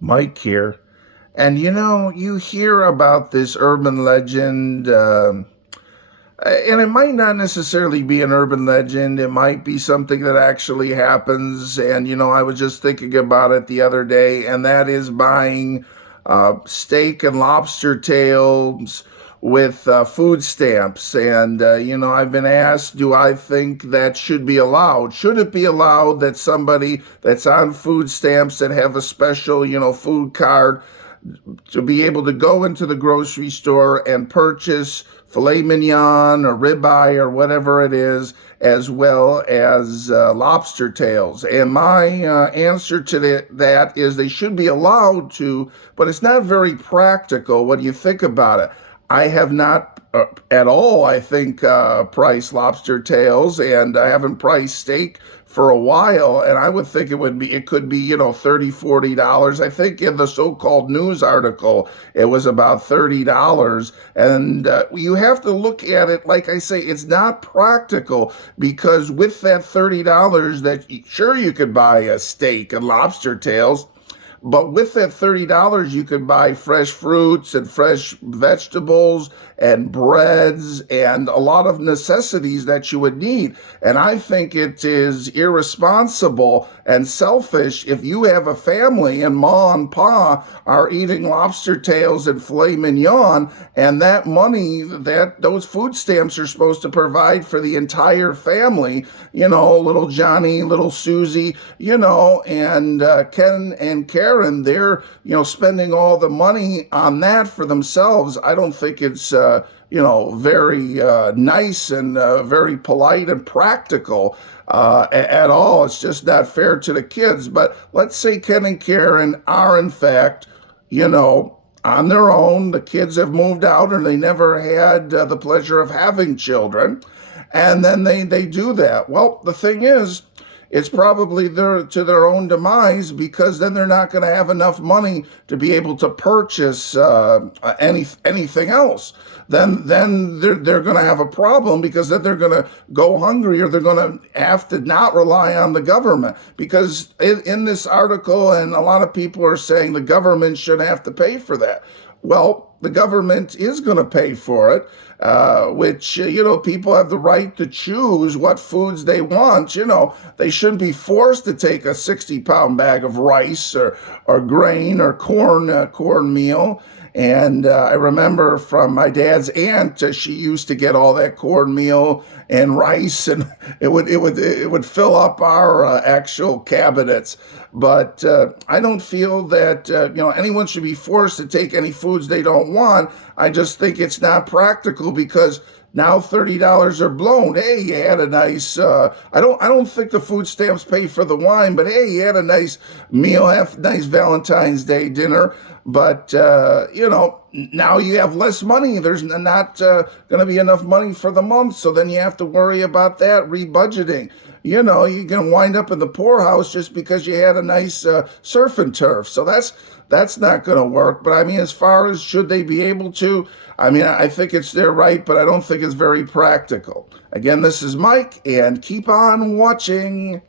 Mike here. And you hear about this urban legend, and it might not necessarily be an urban legend. It might be something that actually happens. And, I was just thinking about it the other day, and that is buying steak and lobster tails with food stamps. And, I've been asked, do I think that should be allowed? Should it be allowed that somebody that's on food stamps that have a special, food card to be able to go into the grocery store and purchase filet mignon or ribeye or whatever it is, as well as lobster tails. And my answer to that is they should be allowed to, but it's not very practical when you think about it. I have not at all, I think, priced lobster tails, and I haven't priced steak for a while, and I would think it could be, $30, $40. I think in the so-called news article, it was about $30. And you have to look at it, like I say, it's not practical because with that $30 sure, you could buy a steak and lobster tails, but with that $30, you could buy fresh fruits and fresh vegetables and breads and a lot of necessities that you would need. And I think it is irresponsible and selfish if you have a family and ma and pa are eating lobster tails and filet mignon, and that money that those food stamps are supposed to provide for the entire family, little Johnny, little Susie, and Ken and Karen, they're, spending all the money on that for themselves. I don't think it's, very nice and very polite and practical at all. It's just not fair to the kids. But let's say Ken and Karen are, in fact, on their own. The kids have moved out or they never had the pleasure of having children. And then they do that. Well, the thing is, it's probably to their own demise because then they're not going to have enough money to be able to purchase anything else. Then they're going to have a problem because then they're going to go hungry or they're going to have to not rely on the government. Because in this article, and a lot of people are saying the government shouldn't have to pay for that. Well, the government is going to pay for it, which, people have the right to choose what foods they want. They shouldn't be forced to take a 60-pound bag of rice or grain or cornmeal. And I remember from my dad's aunt, she used to get all that cornmeal and rice, and it would fill up our actual cabinets. But I don't feel that anyone should be forced to take any foods they don't want. I just think it's not practical because now $30 are blown. Hey, you had a nice. I don't think the food stamps pay for the wine, but hey, you had a nice meal, have a nice Valentine's Day dinner. But now you have less money. There's not going to be enough money for the month, so then you have to worry about that rebudgeting. You're going to wind up in the poorhouse just because you had a nice surf and turf. So that's not going to work. But I mean, as far as should they be able to, I mean, I think it's their right, but I don't think it's very practical. Again, this is Mike, and keep on watching.